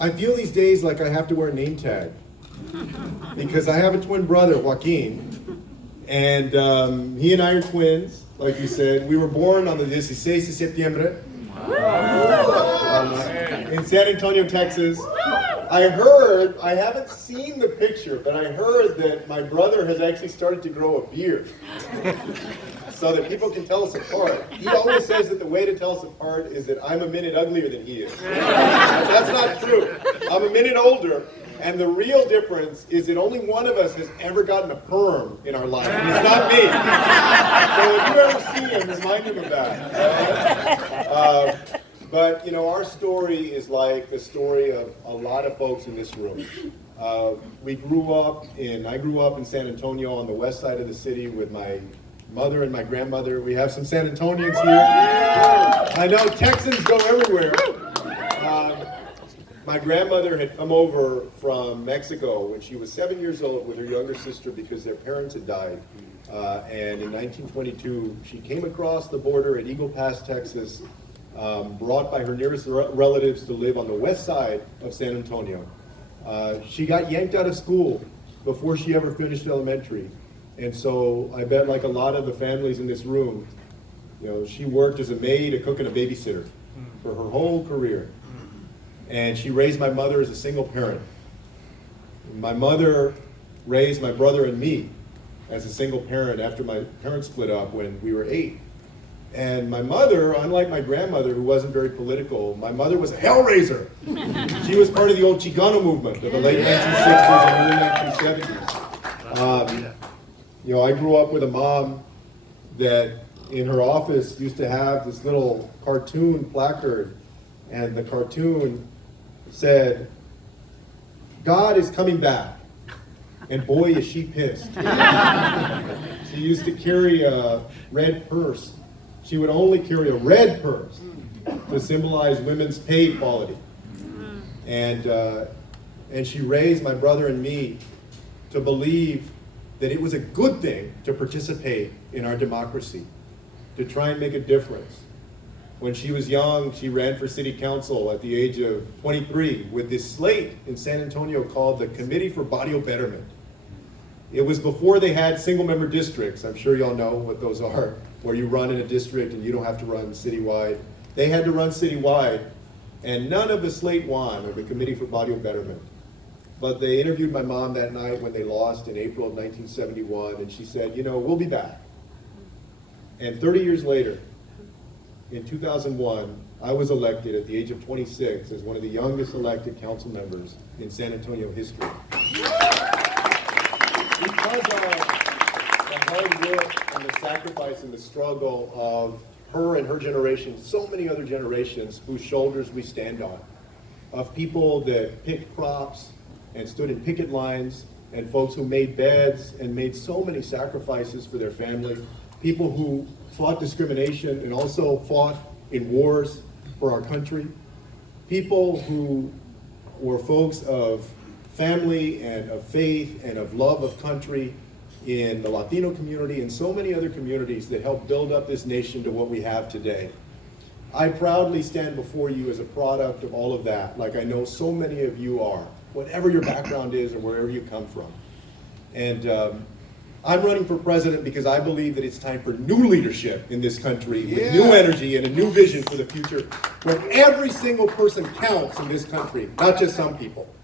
I feel these days like I have to wear a name tag because I have a twin brother, Joaquin, and he and I are twins, like you said. We were born on the 16 de septiembre in San Antonio, Texas. I haven't seen the picture, but I heard that my brother has actually started to grow a beard so that people can tell us apart. He always says that the way to tell us apart is that I'm a minute uglier than he is. That's not true. I'm a minute older, and the real difference is that only one of us has ever gotten a perm in our life, and it's not me. So if you ever see him, remind him of that. But, you know, our story is like the story of a lot of folks in this room. I grew up in San Antonio on the west side of the city with my mother and my grandmother. We have some San Antonians here. I know Texans go everywhere. My grandmother had come over from Mexico when she was 7 years old with her younger sister because their parents had died. And in 1922, she came across the border at Eagle Pass, Texas, brought by her nearest relatives to live on the west side of San Antonio. She got yanked out of school before she ever finished elementary. And so I bet like a lot of the families in this room, you know, she worked as a maid, a cook, and a babysitter for her whole career. And she raised my mother as a single parent. My mother raised my brother and me as a single parent after my parents split up when we were 8. And my mother, unlike my grandmother, who wasn't very political, my mother was a hellraiser. She was part of the old Chicano movement of the late 1960s and early 1970s. You know, I grew up with a mom that in her office used to have this little cartoon placard, and the cartoon said, "God is coming back," and boy is she pissed. She used to carry a red purse. She would only carry a red purse to symbolize women's pay equality. And she raised my brother and me to believe that it was a good thing to participate in our democracy, to try and make a difference. When she was young, she ran for city council at the age of 23 with this slate in San Antonio called the Committee for Barrio Betterment. It was before they had single-member districts. I'm sure y'all know what those are, where you run in a district and you don't have to run citywide. They had to run citywide, and none of the slate won, or the Committee for Barrio Betterment. But they interviewed my mom that night when they lost in April of 1971, and she said, you know, we'll be back. And 30 years later, in 2001, I was elected at the age of 26 as one of the youngest elected council members in San Antonio history. Because of the hard work and the sacrifice and the struggle of her and her generation, so many other generations whose shoulders we stand on, of people that picked crops and stood in picket lines, and folks who made beds and made so many sacrifices for their family, people who fought discrimination and also fought in wars for our country, people who were folks of family and of faith and of love of country in the Latino community and so many other communities that helped build up this nation to what we have today. I proudly stand before you as a product of all of that, like I know so many of you are, whatever your background is or wherever you come from. And I'm running for president because I believe that it's time for new leadership in this country with new energy and a new vision for the future, where every single person counts in this country, not just some people.